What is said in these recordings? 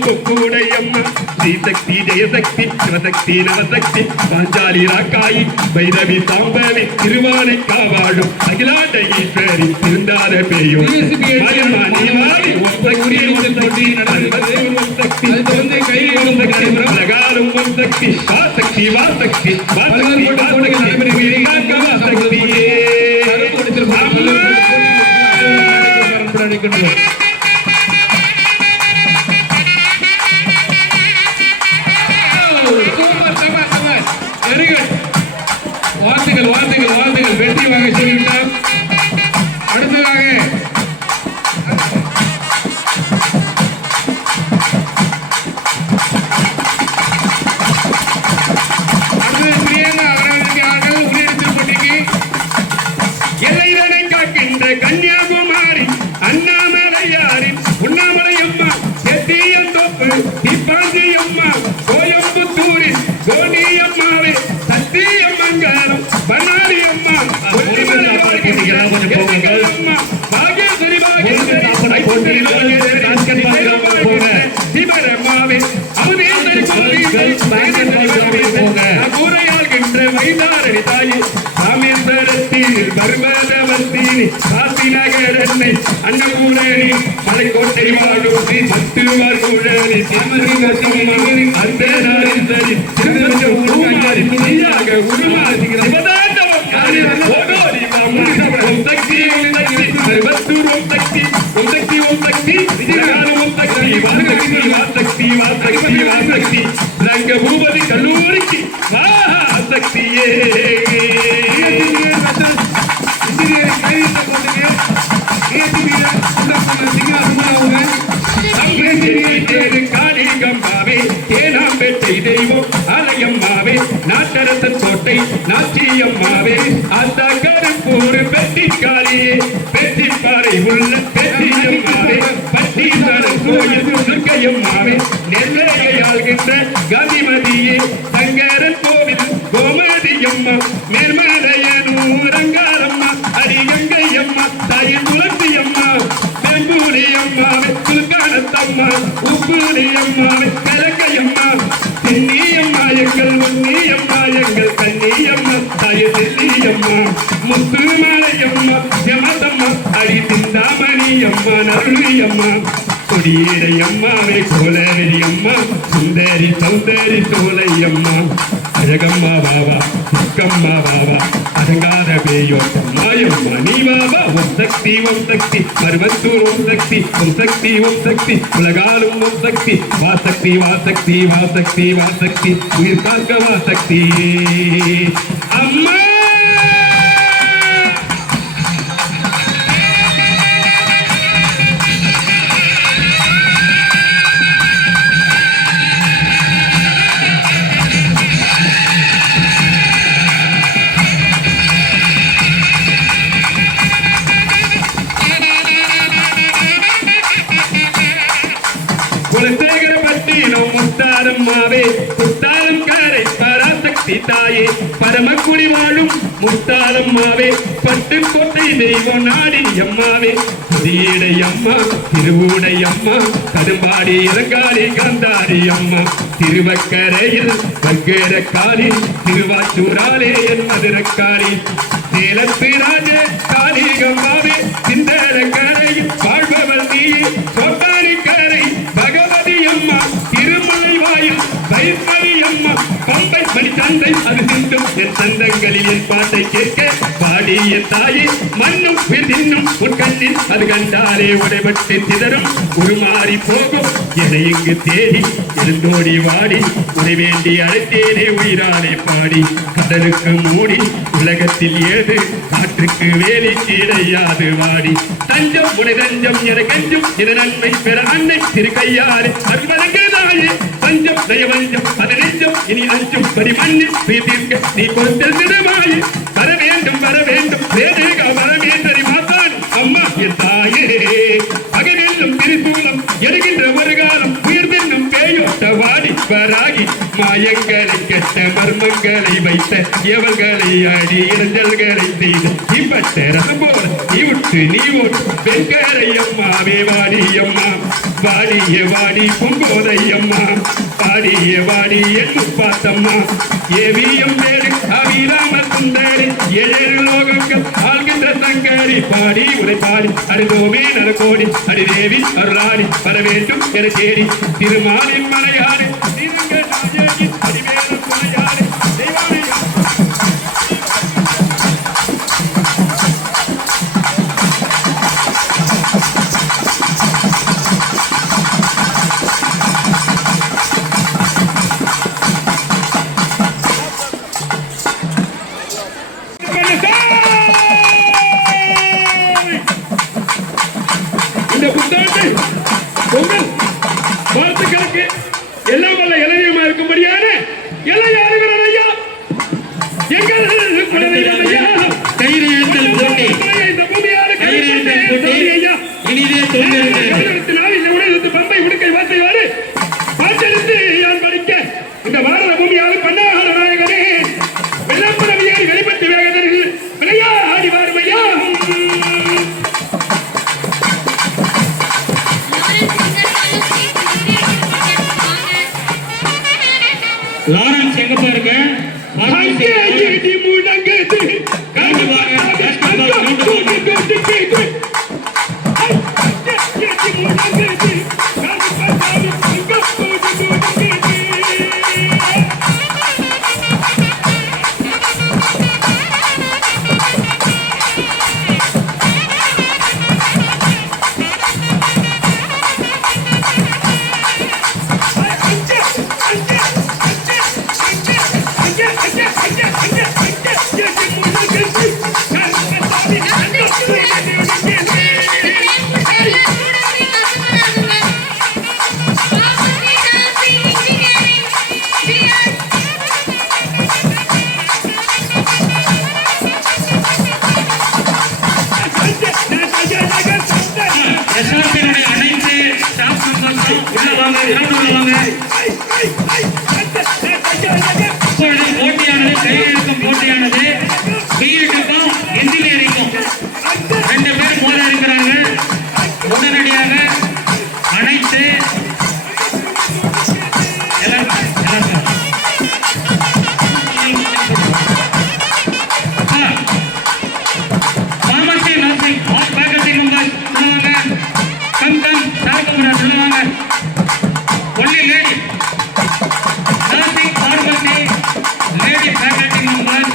கொக்குடையம்மா ஸ்ரீசக்தி ஜெயசக்தி சிவசக்தி நவசக்தி பாஞ்சாலி ராக்காயி வைரவி சாம்பவி திருவானை காவாடும் அகிலாண்ட ஈஸ்வரி திருந்தாத பேயும் பிரகாரம் சக்தி வாசக்தி வாசக்தி வாழ்த்துகள் வாழ்த்துகள் வாழ்த்துகள் வெற்றி வாங்க சொல்லிவிட்டார். அடுத்ததாக கன்னியாகுமரி அண்ணாமலையாரின் உண்ணாமலையம்மா செட்டியந்தோப்பு தீப்பாஞ்சியம்மா கோயம்புத்தூரின் கோணியம்மாவே சத்தியமங்கலம் பண்ணாரியம்மா சிவரம்மாவே கூரையாள்கின்ற வைதாரணி தாயி ராமேஸ்வரத்தில் பர்வதவர்த்தினி காசிநகரன்னை அன்னபூரணி மலைக்கோட்டை வாழும் மத்துவார் குழலி திருமதி அந்த நாளில் சரி திருமதி உருமாறி சிவதாண்டவம் சக்தி சக்தி சக்தி சக்தி விஜயகாரம் சக்தி வாசக்தி வாசக்தி வாசக்தி வாசக்தி ரங்க பூபதி கல்லூரிக்கு மகாசக்தியே காளிகம்மாவே தேனாம்பேட்டை தெய்வம் ஆலயம்மாவே நாட்டரசன் கோட்டை நாச்சியம்மாவே அந்த கருப்பூர் பெட்டிக்காளியே பெட்டிப்பாறை உள்ள பெட்டியம்மாவே பட்டீஸ்வரர் கோயில் துர்க்கையம்மாவே நெல்லையை ஆள்கின்ற காந்திமதியே சங்கரன் கோவில் கோமதியம்மா மேல்மலையனூர் அங்காரம்மா அடிகங்கையம்மா தாயின் துளசியம்மா பெங்கூலியம்மாவே துல்கானத்தம்மா உப்புலியம்மாவே கலங்கையம்மா தென்னியம்மா எங்கள் முன்னியம்மா எங்கள் கன்னியம்மா தாய தெல்லியம்மா முத்துமாலையம்மா யமதம்மா அடி சிந்தாமணியம்மா நருளியம்மா கொடியேடையம்மாவே கோலவெளியம்மா சுந்தரி சௌந்தரி சோலையம்மா அழகம்மா பாபா அக்கம்மா பாபா அடங்காத பேயோட்டம்மாயம்மா நீ பாபா ஓம் சக்தி பர்வத்தூர் ஓம் சக்தி உலகாலும் ஓம் சக்தி வாசக்தி வாசக்தி வாசக்தி வாசக்தி உயிர் காக்க வாசக்தி அம்மா முத்தாரம்மாவே முத்தாரம் காரை பராசக்தி தாயே பரமக்குடி வாழும் முத்தாரம்மாவே பட்டுக்கோட்டை தெய்வம் நாடினி அம்மாவே புதியடை அம்மா திருவூடை அம்மா கடும்பாடி இறங்காளி காந்தாரி அம்மா திருவக்கரையில் வக்கரக்காளி திருவாச்சூராலே என் மதுரக்காளி சேலத்து ராஜ காளிகம்மாவே சிந்தரக்கரையில் வாழ்பவள் நீயே சோட்டாரி கரை பகவதி அம்மா திருமலை வாயில் வைமணி அம்மா பம்பை மணி தந்தை அது சிந்தும் என் சந்தங்களில் என் பாட்டை கேட்க பாடி என் தாயே மண்ணும் தின்னும் உன் கண்ணில் அது கண்டாலே உடைபட்டு சிதறும் உருமாறி போகும் என இங்கு தேடி எழுந்தோடி வாடி உடை வேண்டி அழைத்தேனே உயிராலே பாடி கடலுக்கு மூடி உலகத்தில் ஏது காற்றுக்கு வேலி கிடையாது வாடி தஞ்சம் உடை தஞ்சம் என கெஞ்சும் என நன்மை பெற அன்னை திரு கையாறு அருவலங்கதாயே பஞ்சம் தயவஞ்சம் அது நெஞ்சம் இனி அஞ்சும் பரி மண்ணில் தீர்க்க நீ கொடுத்தல் தினமாயே வர வேண்டும் வேதேகா வரவேண்டறி மாத்தான் அம்மா என் தாயே அகவில்லும் திரிசூலம் எரிகின்ற ஒரு காலம் உயிர்தென்னும் பேயோட்ட வாடி வராகி மாயங்களை கெட்ட மர்மங்களை வைத்த எவர்களை அடி இறஞ்சல்களை செய்து இப்பட்ட ரசம் போல நீ விட்டு நீ ஓட்டு வெங்கரை அம்மாவே வாடி அம்மா வாடிய வாடி பொங்கோதையம்மா பாடிய வாடி என்று பார்த்தம்மா ஏவியம் பேரு அபிராம சுந்தரி ஏழு லோகங்கள் ஆள்கின்ற சங்கரி பாடி உரை பாடி அருகோமே நரகோடி அடிதேவி அருளாடி வர வேண்டும் என தேடி திருமாலின் மலையாடு திருங்க நாயகி அடிவேலும் மலையாடு தெய்வானை இந்த புத்தாண்டு பொங்கல் வாழ்த்துக்களுக்கு எல்லாம் வல்ல இளைஞமா இருக்கும்படியான இளைஞர்கள் ஐயா எங்கள் ஐயா கைரேந்தல் போட்டி இந்த பூமியான கைரேந்தல் போட்டி இனிதே தொழில் பம்பை உடுக்கை வார்த்தைவாறு பாட்டெடுத்து யான் படிக்க இந்த பாரத பூமியாக பன்னாகால நாயகனே வெள்ளப்பரவியார் வெளிப்பட்டு வேகனர்கள் விளையாடி வாருமையா லாரன்ஸ் எங்க பாருங்க அனைத்து ஸ்டாஃப் மெம்பர்ஸும் உள்ள வாங்க இப்பொழுது போட்டியானது கையெழுக்கும் போட்டியானது பிஎட்டுக்கும் இன்ஜினியரிங்கும் 2 பேர் மோத இருக்கிறாங்க. உடனடியாக அனைத்து pharmacy nursing all faculty members சொல்லுவாங்க. கம் சாகுமுறை சொல்லுவாங்க. only lady nursing pharmacy lady faculty members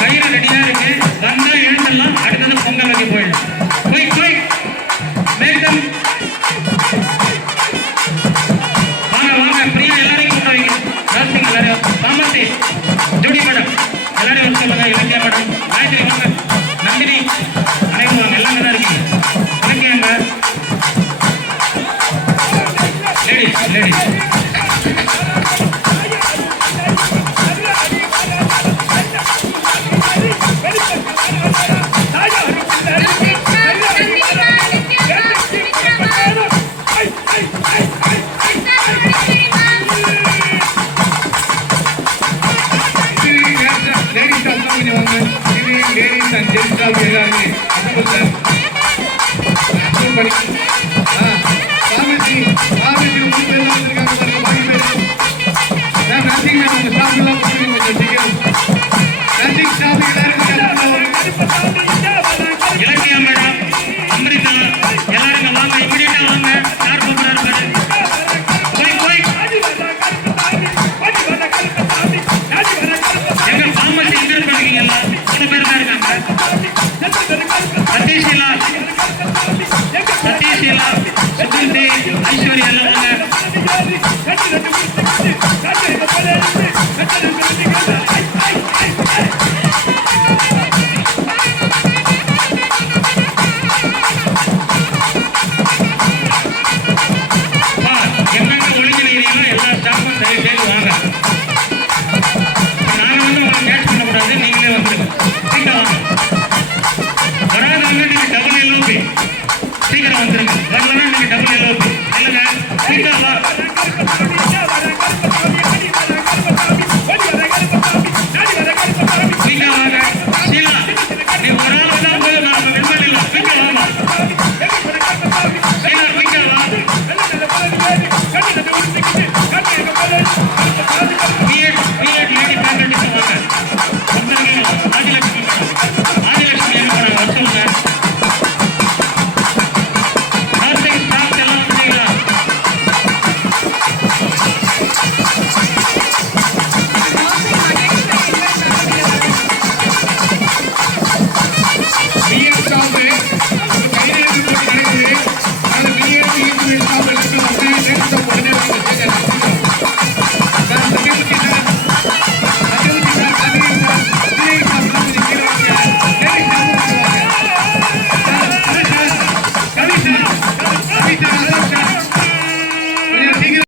கையில ரெடியா இருக்கு. வந்தா எழுந்தெல்லாம் அடுத்தது பொங்கல் வைக்க போயிடும். போய் மேடம் வாங்க பிரியா எல்லாரையும் கூட்ட வைங்க. நர்சிங் எல்லாரையும் pharmacy ஜோடி மேடம் எல்லாரையும் சொல்லுங்க. இலக்கியா மேடம் காயத்ரி வாங்க. நந்தினி அனைவரும் வாங்க. எல்லாம் நல்லா இருக்கீங்க. இலக்கியாங்க ladies ladies and gents all எல்லாருமே pharmacy மூணு பேர் வந்திருக்காங்க பாருங்க. பாதி பேர் நான் நர்சிங் மேடம் உங்க ஸ்டாஃப் எல்லாம் கூப்பிடுங்க கொஞ்சம் சீக்கிரம். நர்சிங் ஸ்டாஃப் எல்லாரும் இலக்கியா மேடம் அம்ரிதா எல்லாரும் வாங்க. இமிடியேட்டா வாங்க. யார் கூப்பிடுறாரு பாரு. போய் எங்க pharmacy எங்க இருக்கீங்க? எல்லாம் 3 பேர் தான் இருக்காங்க. சதீஷ் சுகுந்தி ஐஸ்வர்யா எல்லாம் வாங்க.